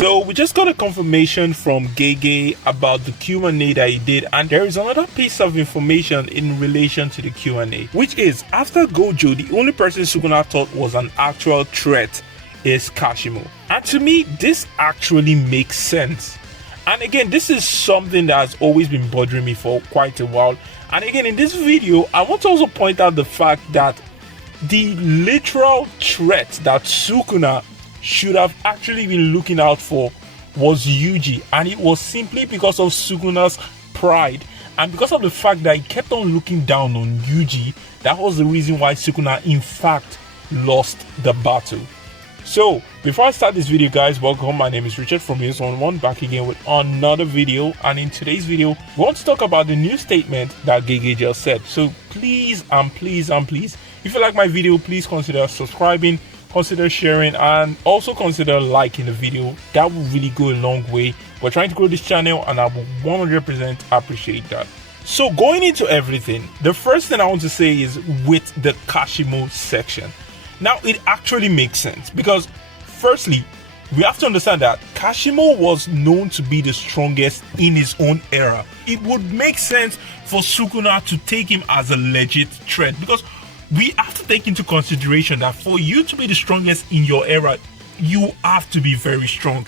So we just got a confirmation from Gege about the Q&A that he did, and there is another piece of information in relation to the Q&A, which is after Gojo, the only person Sukuna thought was an actual threat is Kashima. And to me, this actually makes sense. And again, this is something that has always been bothering me for quite a while. And again, in this video, I want to also point out the fact that the literal threat that Sukuna should have actually been looking out for was Yuji, and it was simply because of Sukuna's pride and because of the fact that he kept on looking down on Yuji. That was the reason why Sukuna in fact lost the battle. So before I start this video, guys, welcome. My name is Richard from News11, back again with another video, and in today's video we want to talk about the new statement that Gege just said. So please and please and please, if you like my video, please consider subscribing, consider sharing, and also consider liking the video. That will really go a long way. We're trying to grow this channel and I will 100% appreciate that. So going into everything, the first thing I want to say is with the Kashima section. Now it actually makes sense because firstly, we have to understand that Kashima was known to be the strongest in his own era. It would make sense for Sukuna to take him as a legit threat, because we have to take into consideration that for you to be the strongest in your era, you have to be very strong.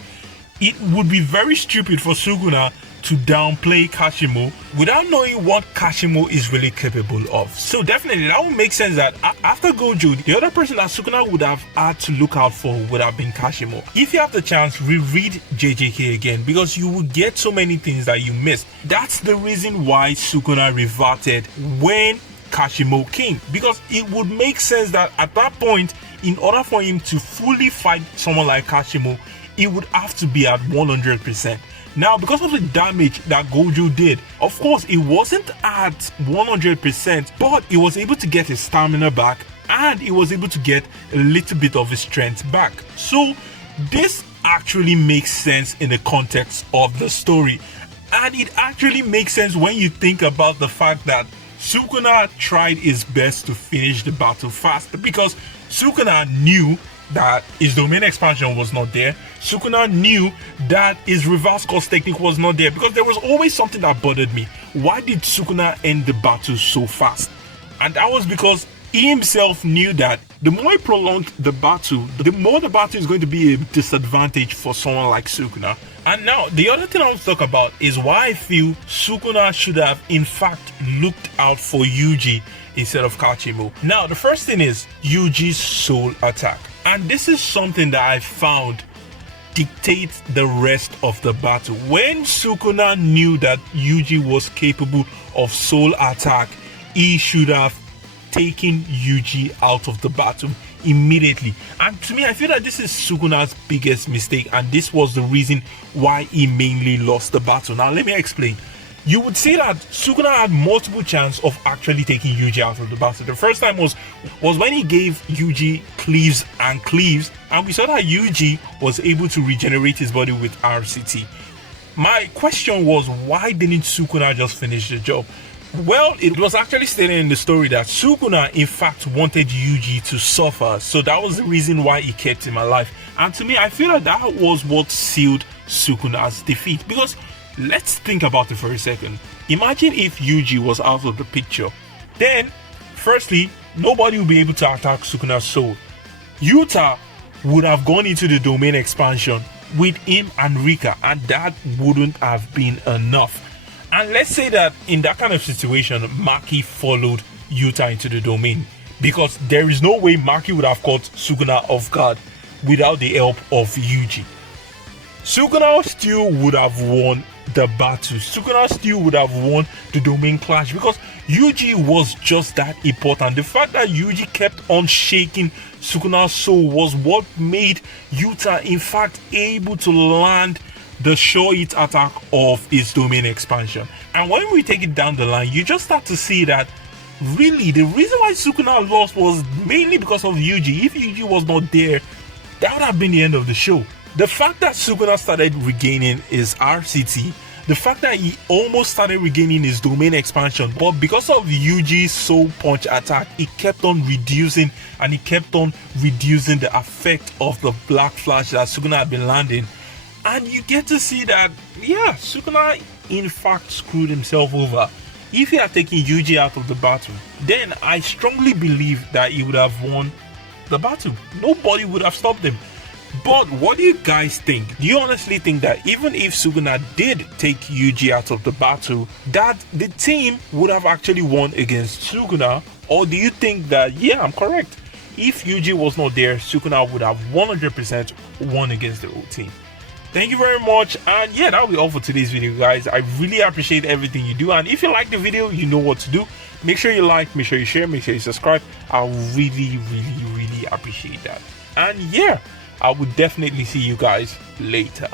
It would be very stupid for Sukuna to downplay Kashima without knowing what Kashima is really capable of. So definitely that would make sense that after Gojo, the other person that Sukuna would have had to look out for would have been Kashima. If you have the chance, reread JJK again, because you will get so many things that you missed. That's the reason why Sukuna reverted when Kashima came, because it would make sense that at that point, in order for him to fully fight someone like Kashima, it would have to be at 100%. Now, because of the damage that Gojo did, of course, it wasn't at 100%, but he was able to get his stamina back and he was able to get a little bit of his strength back. So this actually makes sense in the context of the story, and it actually makes sense when you think about the fact that Sukuna tried his best to finish the battle fast, because Sukuna knew that his domain expansion was not there. Sukuna knew that his reverse course technique was not there, because there was always something that bothered me. Why did Sukuna end the battle so fast? And that was because he himself knew that the more he prolonged the battle, the more the battle is going to be a disadvantage for someone like Sukuna. And now, the other thing I want to talk about is why I feel Sukuna should have in fact looked out for Yuji instead of Kashima. Now, the first thing is Yuji's soul attack. And this is something that I found dictates the rest of the battle. When Sukuna knew that Yuji was capable of soul attack, he should have taken Yuji out of the battle immediately. And to me, I feel that this is Sukuna's biggest mistake, and this was the reason why he mainly lost the battle. Now let me explain. You would say that Sukuna had multiple chances of actually taking Yuji out of the battle. The first time was when he gave Yuji cleaves, and we saw that Yuji was able to regenerate his body with RCT. My question was, why didn't Sukuna just finish the job? Well, it was actually stated in the story that Sukuna in fact wanted Yuji to suffer, so that was the reason why he kept him alive. And to me, I feel that was what sealed Sukuna's defeat, because let's think about it for a second. Imagine if Yuji was out of the picture. Then, firstly, nobody will be able to attack Sukuna's soul. Yuta would have gone into the domain expansion with him and Rika, and that wouldn't have been enough. And let's say that in that kind of situation, Maki followed Yuta into the domain, because there is no way Maki would have caught Sukuna off guard without the help of Yuji. Sukuna still would have won the battle. Sukuna still would have won the domain clash, because Yuji was just that important. The fact that Yuji kept on shaking Sukuna's soul was what made Yuta in fact able to land the sure hit attack of his domain expansion. And when we take it down the line, you just start to see that really the reason why Sukuna lost was mainly because of Yuji. If Yuji was not there, that would have been the end of the show. The fact that Sukuna started regaining his RCT, the fact that he almost started regaining his domain expansion, but because of Yuji's soul punch attack, he kept on reducing the effect of the black flash that Sukuna had been landing. And you get to see that, yeah, Sukuna in fact screwed himself over. If he had taken Yuji out of the battle, then I strongly believe that he would have won the battle. Nobody would have stopped him. But what do you guys think? Do you honestly think that even if Sukuna did take Yuji out of the battle, that the team would have actually won against Sukuna? Or do you think that, yeah, I'm correct, if Yuji was not there, Sukuna would have 100% won against the whole team? Thank you very much, and yeah, that'll be all for today's video, guys. I really appreciate everything you do, and if you like the video, you know what to do. Make sure you like, make sure you share, make sure you subscribe. I really appreciate that. And yeah, I will definitely see you guys later.